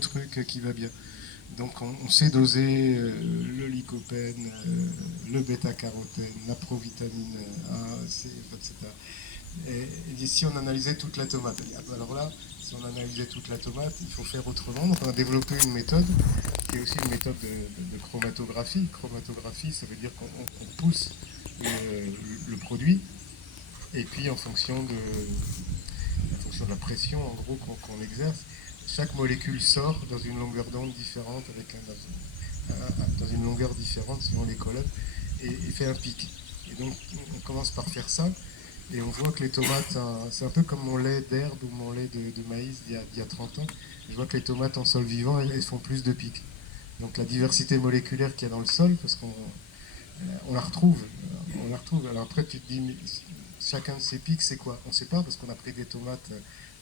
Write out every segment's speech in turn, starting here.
truc qui va bien. Donc on sait doser le lycopène, le bêta-carotène, la provitamine A, C, etc. Et si on analysait toute la tomate, alors là, si on analysait toute la tomate, il faut faire autrement. Donc on a développé une méthode qui est aussi une méthode de chromatographie. Chromatographie, ça veut dire qu'on pousse le produit, et puis en fonction de la pression en gros qu'on exerce, chaque molécule sort dans une longueur d'onde différente, dans une longueur différente suivant les colonnes, et fait un pic. Et donc on commence par faire ça, et on voit que les tomates, c'est un peu comme mon lait d'herbe ou mon lait de maïs d'il y a 30 ans. Je vois que les tomates en sol vivant, elles font plus de pics. Donc la diversité moléculaire qu'il y a dans le sol, parce qu'on la retrouve. On la retrouve. Alors après, tu te dis, mais chacun de ces pics, c'est quoi? On ne sait pas, parce qu'on a pris des tomates,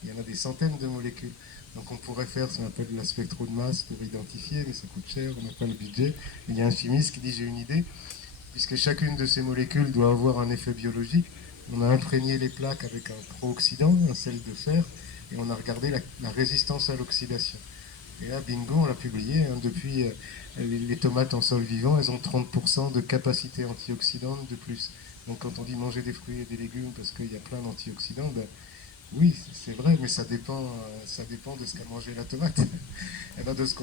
il y en a des centaines de molécules. Donc on pourrait faire ce qu'on appelle de la spectro de masse pour identifier, mais ça coûte cher, on n'a pas le budget. Il y a un chimiste qui dit, j'ai une idée, puisque chacune de ces molécules doit avoir un effet biologique. On a imprégné les plaques avec un pro-oxydant, un sel de fer, et on a regardé la résistance à l'oxydation. Et là, bingo, on l'a publié. Depuis, les tomates en sol vivant, elles ont 30% de capacité antioxydante de plus. Donc quand on dit manger des fruits et des légumes parce qu'il y a plein d'antioxydants, ben, oui, c'est vrai, mais ça dépend de ce qu'a mangé la tomate. Et de ce qu'on